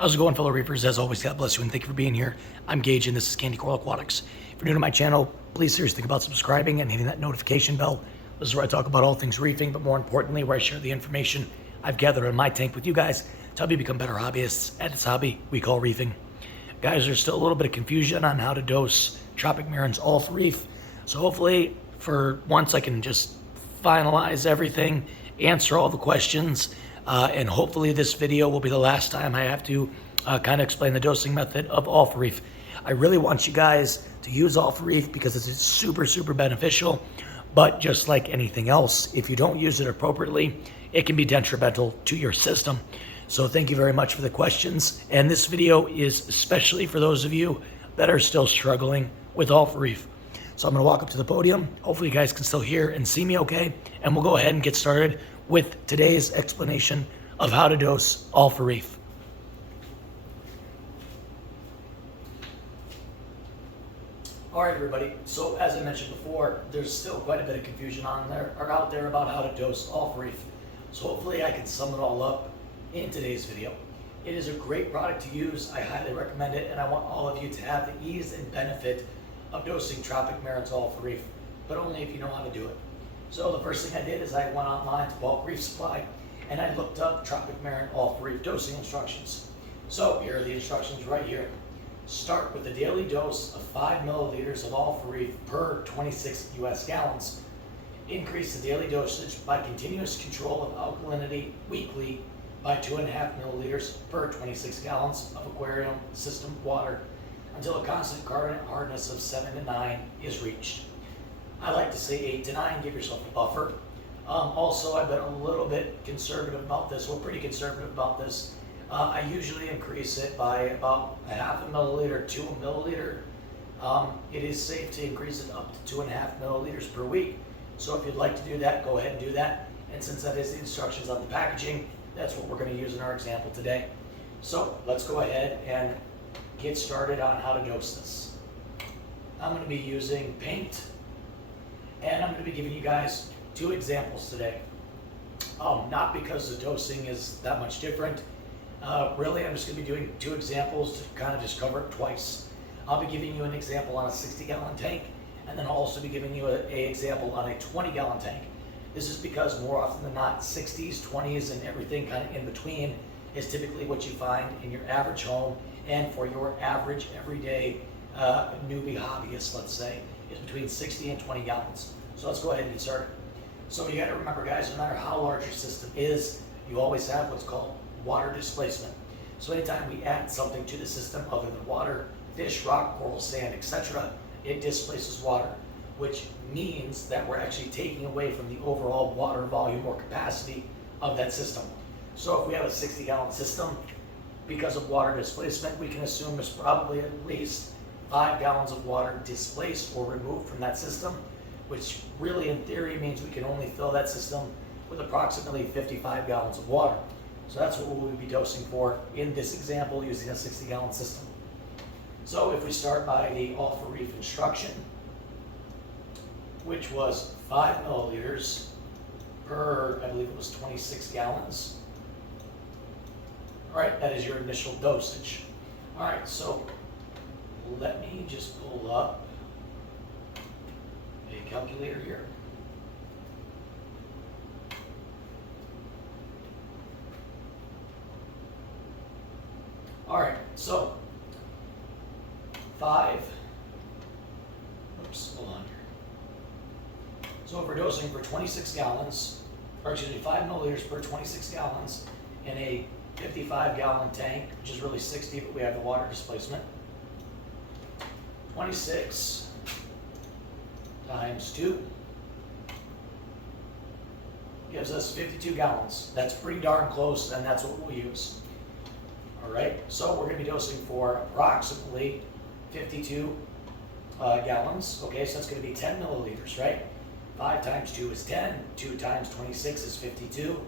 How's it going, fellow reefers? As always, God bless you and thank you for being here. I'm Gage and this is Candy Coral Aquatics. If you're new to my channel, please seriously think about subscribing and hitting that notification bell. This is where I talk about all things reefing, but more importantly, where I share the information I've gathered in my tank with you guys to help you become better hobbyists at this hobby we call reefing. Guys, there's still a little bit of confusion on how to dose Tropic Marin's Alpha Reef. So hopefully, for once, I can just finalize everything, answer all the questions, and hopefully this video will be the last time I have to kind of explain the dosing method of Alpha Reef. I really want you guys to use Alpha Reef because it's super, super beneficial. But just like anything else, if you don't use it appropriately, it can be detrimental to your system. So thank you very much for the questions. And this video is especially for those of you that are still struggling with Alpha Reef. So I'm going to walk up to the podium. Hopefully you guys can still hear and see me okay. And we'll go ahead and get started with today's explanation of how to dose Alpha Reef. All right, everybody. So as I mentioned before, there's still quite a bit of confusion out there about how to dose Alpha Reef. So hopefully I can sum it all up in today's video. It is a great product to use. I highly recommend it, and I want all of you to have the ease and benefit of dosing Tropic Marin's Alpha Reef, but only if you know how to do it. So the first thing I did is I went online to Bulk Reef Supply and I looked up Tropic Marin Alpha Reef dosing instructions. So here are the instructions right here. Start with a daily dose of 5 milliliters of Alpha Reef per 26 US gallons. Increase the daily dosage by continuous control of alkalinity weekly by 2.5 milliliters per 26 gallons of aquarium system water until a constant carbonate hardness of 7 to 9 is reached. I like to say 8 to 9, give yourself a buffer. Also, I've been a little bit conservative about this, pretty conservative about this. I usually increase it by about a half a milliliter to a milliliter. It is safe to increase it up to 2.5 milliliters per week. So if you'd like to do that, go ahead and do that. And since that is the instructions on the packaging, that's what we're going to use in our example today. So let's go ahead and get started on how to dose this. I'm going to be using paint, and I'm going to be giving you guys 2 examples today. Not because the dosing is that much different. Really, I'm just going to be doing 2 examples to kind of just cover it twice. I'll be giving you an example on a 60-gallon tank, and then I'll also be giving you an example on a 20-gallon tank. This is because more often than not, 60s, 20s, and everything kind of in between is typically what you find in your average home, and for your average everyday newbie hobbyist, let's say, is between 60 and 20 gallons. So let's go ahead and get started. So you got to remember, guys, no matter how large your system is, you always have what's called water displacement. So anytime we add something to the system other than water, fish, rock, coral, sand, etc., it displaces water, which means that we're actually taking away from the overall water volume or capacity of that system. So if we have a 60-gallon system, because of water displacement, we can assume there's probably at least 5 gallons of water displaced or removed from that system, which really in theory means we can only fill that system with approximately 55 gallons of water. So that's what we'll be dosing for in this example using a 60-gallon system. So if we start by the Alpha Reef instruction, which was 5 milliliters per, I believe it was 26 gallons. All right, that is your initial dosage. All right, so let me just pull up a calculator here. All right, so 5 So if we're dosing for 26 gallons, or excuse me, 5 milliliters per 26 gallons in a 55-gallon tank, which is really 60, but we have the water displacement. 26 times 2 gives us 52 gallons. That's pretty darn close, and that's what we'll use. All right, so we're going to be dosing for approximately 52 gallons. Okay, so that's going to be 10 milliliters, right? 5 times 2 is 10, 2 times 26 is 52.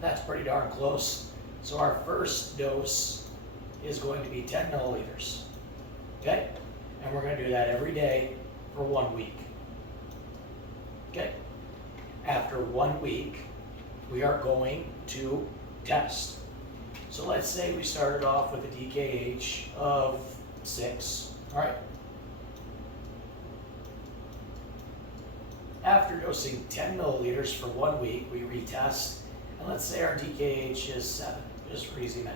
That's pretty darn close. So our first dose is going to be 10 milliliters, okay? And we're going to do that every day for 1 week, okay? After 1 week, we are going to test. So let's say we started off with a DKH of 6. All right. After dosing 10 milliliters for 1 week, we retest, and let's say our DKH is 7, just for easy math.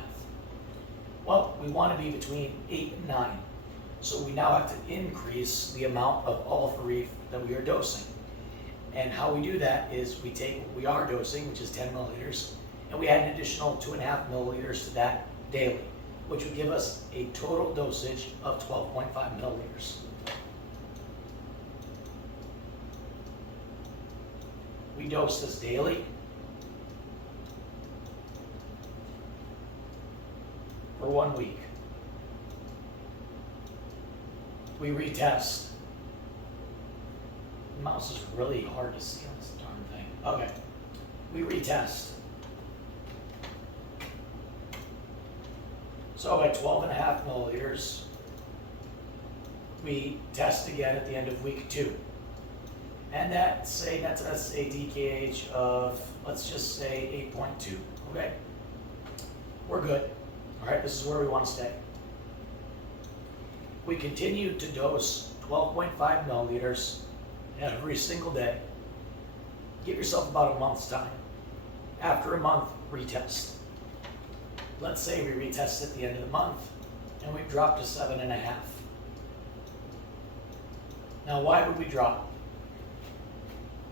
Well, we want to be between 8 and 9. So we now have to increase the amount of alpha reef that we are dosing. And how we do that is we take what we are dosing, which is 10 milliliters, and we add an additional 2.5 milliliters to that daily, which would give us a total dosage of 12.5 milliliters. We dose this daily for 1 week. We retest. The mouse is really hard to see on this darn thing. Okay. We retest. So at 12.5 milliliters, we test again at the end of week 2. And that's a DKH of, let's just say 8.2, okay? We're good. All right, this is where we want to stay. We continue to dose 12.5 milliliters every single day. Give yourself about a month's time. After a month, retest. Let's say we retest at the end of the month, and we've dropped to 7.5. Now, why would we drop?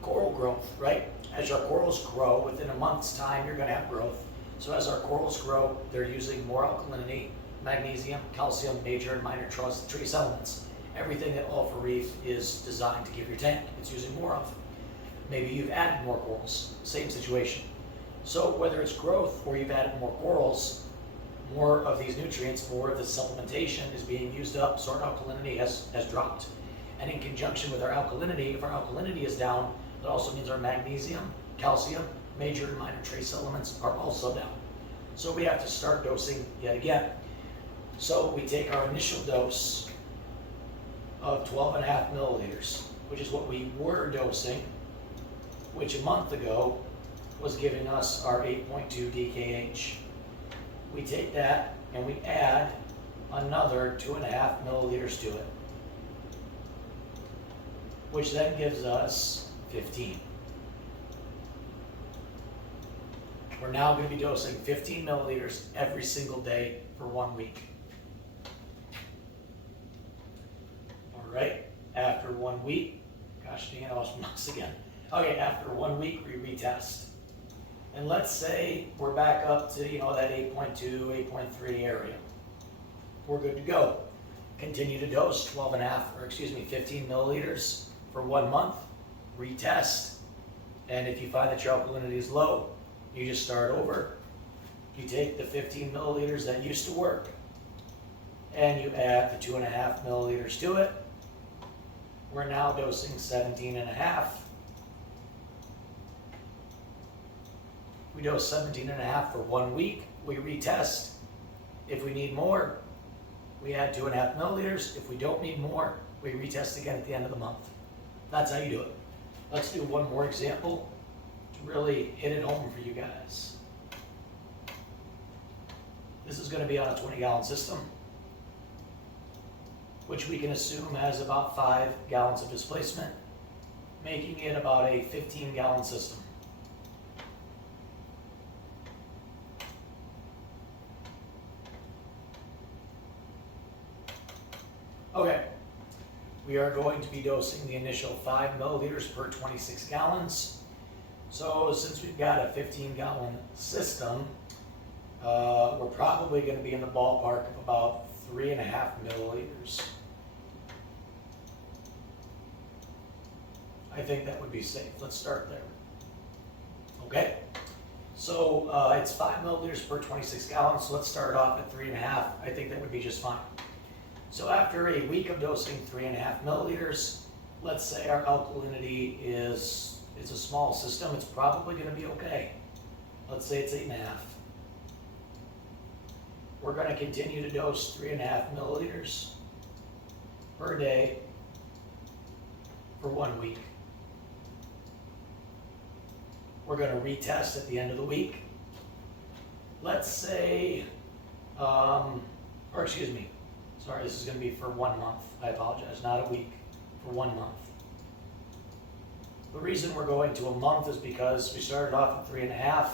Coral growth, right? As our corals grow, within a month's time, you're going to have growth. So as our corals grow, they're using more alkalinity, magnesium, calcium, major and minor trace elements. Everything that alpha reef is designed to give your tank, it's using more of. Maybe you've added more corals, same situation. So whether it's growth or you've added more corals, more of these nutrients, more of the supplementation is being used up, so our alkalinity has dropped. And in conjunction with our alkalinity, if our alkalinity is down, that also means our magnesium, calcium, major and minor trace elements are also down. So we have to start dosing yet again. So we take our initial dose of 12.5 milliliters, which is what we were dosing, which a month ago was giving us our 8.2 DKH. We take that and we add another 2.5 milliliters to it, which then gives us 15. We're now going to be dosing 15 milliliters every single day for 1 week. All right, after 1 week, gosh dang it, I lost my mouse again. Okay, after 1 week, we retest. And let's say we're back up to, that 8.2, 8.3 area. We're good to go. Continue to dose 15 milliliters for 1 month, retest, and if you find that your alkalinity is low, you just start over. You take the 15 milliliters that used to work, and you add the 2.5 milliliters to it. We're now dosing 17.5. We dose 17.5 for 1 week. We retest. If we need more, we add 2.5 milliliters. If we don't need more, we retest again at the end of the month. That's how you do it. Let's do one more example to really hit it home for you guys. This is going to be on a 20-gallon system, which we can assume has about 5 gallons of displacement, making it about a 15-gallon system. Okay, we are going to be dosing the initial 5 milliliters per 26 gallons. So since we've got a 15-gallon system, we're probably going to be in the ballpark of about 3.5 milliliters. I think that would be safe. Let's start there. Okay, so it's 5 milliliters per 26 gallons, so let's start off at 3.5. I think that would be just fine. So after a week of dosing 3.5 milliliters, let's say our alkalinity it's a small system, it's probably going to be okay. Let's say it's 8.5. We're going to continue to dose 3.5 milliliters per day for 1 week. We're going to retest at the end of the week. let's say, or excuse me, sorry, this is going to be for 1 month. I apologize, not a week, for 1 month. The reason we're going to a month is because we started off at 3.5.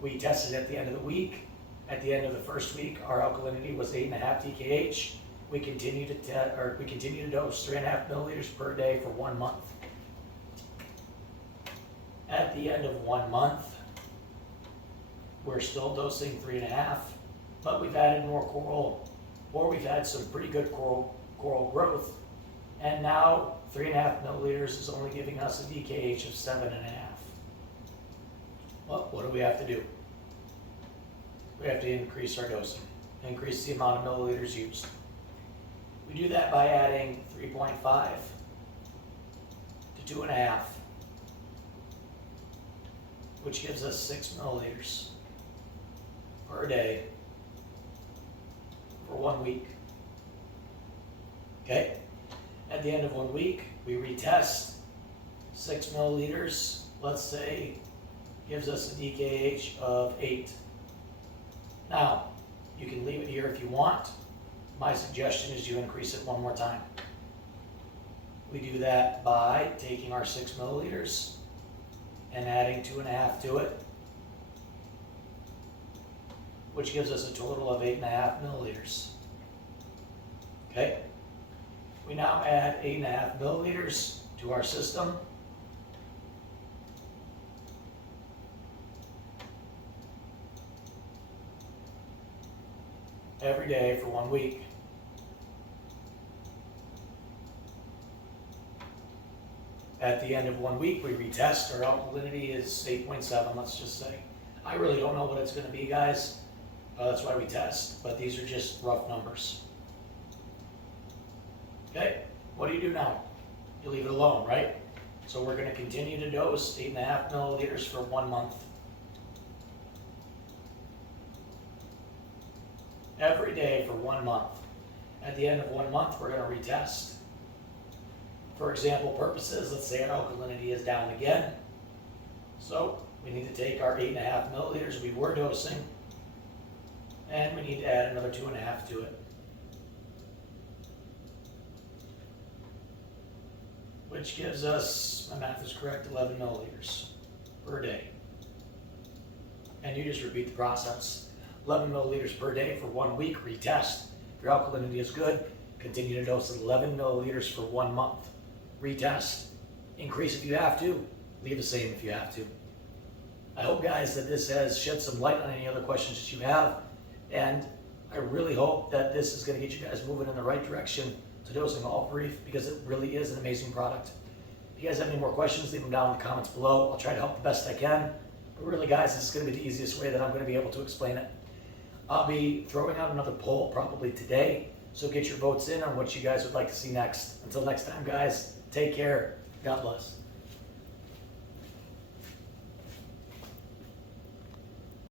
We tested at the end of the week. At the end of the first week, our alkalinity was 8.5 DKH. We continue to dose 3.5 milliliters per day for 1 month. At the end of 1 month, we're still dosing 3.5, but we've added more coral, or we've had some pretty good coral growth, and now 3.5 milliliters is only giving us a DKH of 7.5. Well, what do we have to do? We have to increase our dosing, increase the amount of milliliters used. We do that by adding 3.5 to 2.5, which gives us 6 milliliters per day for 1 week. Okay? At the end of 1 week, we retest. 6 milliliters, let's say, gives us a DKH of 8. Now, you can leave it here if you want. My suggestion is you increase it one more time. We do that by taking our 6 milliliters and adding 2.5 to it, which gives us a total of 8.5 milliliters. Okay? We now add 8.5 milliliters to our system. Every day for 1 week. At the end of 1 week, we retest. Our alkalinity is 8.7, let's just say. I really don't know what it's going to be, guys. That's why we test, but these are just rough numbers. Okay, what do you do now? You leave it alone, right? So we're going to continue to dose 8.5 milliliters for 1 month. Every day for 1 month. At the end of 1 month, we're going to retest. For example purposes, let's say our alkalinity is down again. So we need to take our 8.5 milliliters we were dosing, and we need to add another 2.5 to it, which gives us, my math is correct, 11 milliliters per day. And you just repeat the process. 11 milliliters per day for 1 week, retest. If your alkalinity is good, continue to dose 11 milliliters for 1 month. Retest. Increase if you have to. Leave the same if you have to. I hope, guys, that this has shed some light on any other questions that you have. And I really hope that this is going to get you guys moving in the right direction to dosing all reef, because it really is an amazing product. If you guys have any more questions, leave them down in the comments below. I'll try to help the best I can. But really, guys, this is going to be the easiest way that I'm going to be able to explain it. I'll be throwing out another poll probably today, so get your votes in on what you guys would like to see next. Until next time, guys, take care. God bless.